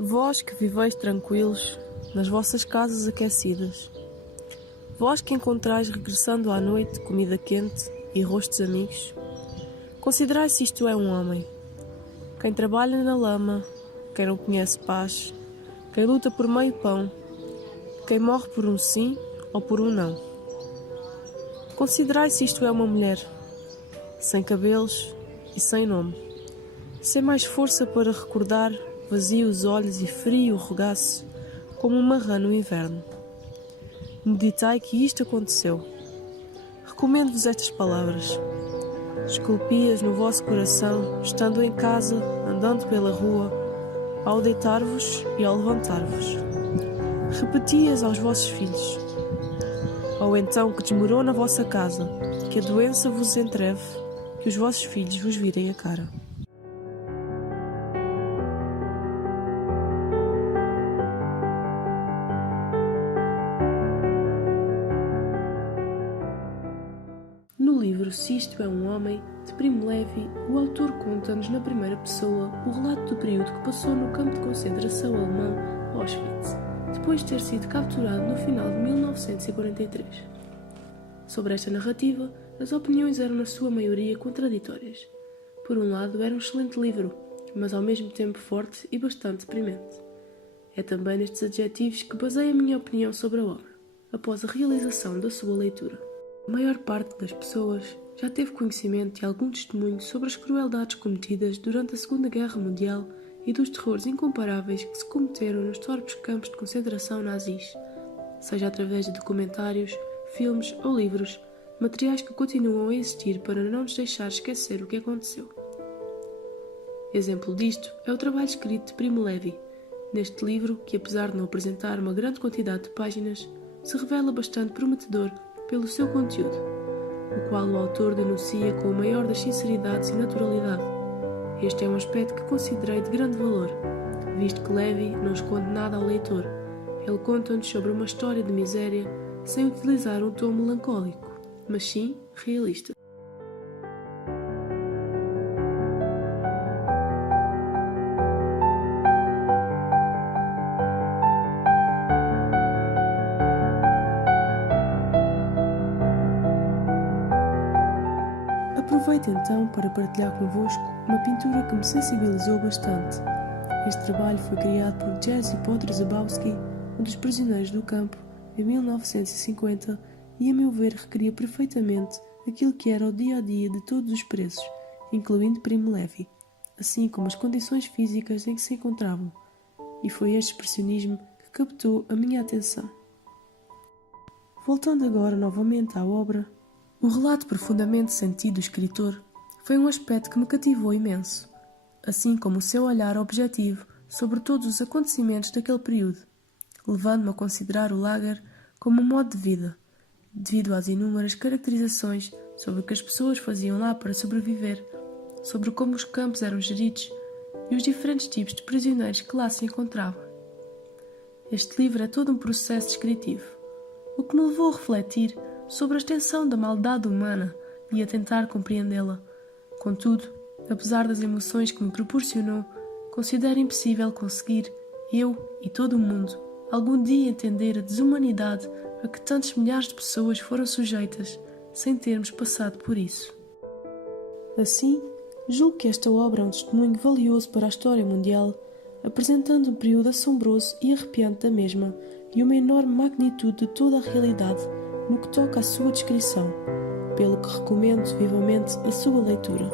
Vós que viveis tranquilos nas vossas casas aquecidas, vós que encontrais regressando à noite comida quente e rostos amigos, considerai se isto é um homem. Quem trabalha na lama, quem não conhece paz, quem luta por meio pão, quem morre por um sim ou por um não. Considerai se isto é uma mulher, sem cabelos e sem nome, sem mais força para recordar, vazio os olhos e frio o regaço, como uma rã no inverno. Meditai que isto aconteceu. Recomendo-vos estas palavras. Esculpi-as no vosso coração, estando em casa, andando pela rua, ao deitar-vos e ao levantar-vos. Repeti-as aos vossos filhos. Ou então que desmorou na vossa casa, que a doença vos entreve, que os vossos filhos vos virem a cara. No livro Se Isto é um Homem, de Primo Levi, o autor conta-nos na primeira pessoa o relato do período que passou no campo de concentração alemão Auschwitz, depois de ter sido capturado no final de 1943. Sobre esta narrativa, as opiniões eram na sua maioria contraditórias. Por um lado, era um excelente livro, mas ao mesmo tempo forte e bastante deprimente. É também nestes adjetivos que baseio a minha opinião sobre a obra, após a realização da sua leitura. A maior parte das pessoas já teve conhecimento de algum testemunho sobre as crueldades cometidas durante a Segunda Guerra Mundial e dos terrores incomparáveis que se cometeram nos torpes campos de concentração nazis, seja através de documentários, filmes ou livros, materiais que continuam a existir para não nos deixar esquecer o que aconteceu. Exemplo disto é o trabalho escrito de Primo Levi, neste livro que, apesar de não apresentar uma grande quantidade de páginas, se revela bastante prometedor pelo seu conteúdo, o qual o autor denuncia com a maior das sinceridades e naturalidade. Este é um aspecto que considerei de grande valor, visto que Levi não esconde nada ao leitor. Ele conta-nos sobre uma história de miséria sem utilizar um tom melancólico, mas sim realista. Aproveito então para partilhar convosco uma pintura que me sensibilizou bastante. Este trabalho foi criado por Jerzy Podrzebowski, um dos prisioneiros do campo, em 1950, e a meu ver recria perfeitamente aquilo que era o dia-a-dia de todos os presos, incluindo Primo Levi, assim como as condições físicas em que se encontravam, e foi este expressionismo que captou a minha atenção. Voltando agora novamente à obra, o relato profundamente sentido do escritor foi um aspecto que me cativou imenso, assim como o seu olhar objetivo sobre todos os acontecimentos daquele período, levando-me a considerar o lager como um modo de vida, devido às inúmeras caracterizações sobre o que as pessoas faziam lá para sobreviver, sobre como os campos eram geridos e os diferentes tipos de prisioneiros que lá se encontravam. Este livro é todo um processo descritivo, o que me levou a refletir sobre a extensão da maldade humana e a tentar compreendê-la. Contudo, apesar das emoções que me proporcionou, considero impossível conseguir, eu e todo o mundo, algum dia entender a desumanidade a que tantos milhares de pessoas foram sujeitas, sem termos passado por isso. Assim, julgo que esta obra é um testemunho valioso para a história mundial, apresentando um período assombroso e arrepiante da mesma e uma enorme magnitude de toda a realidade no que toca à sua descrição, pelo que recomendo vivamente a sua leitura.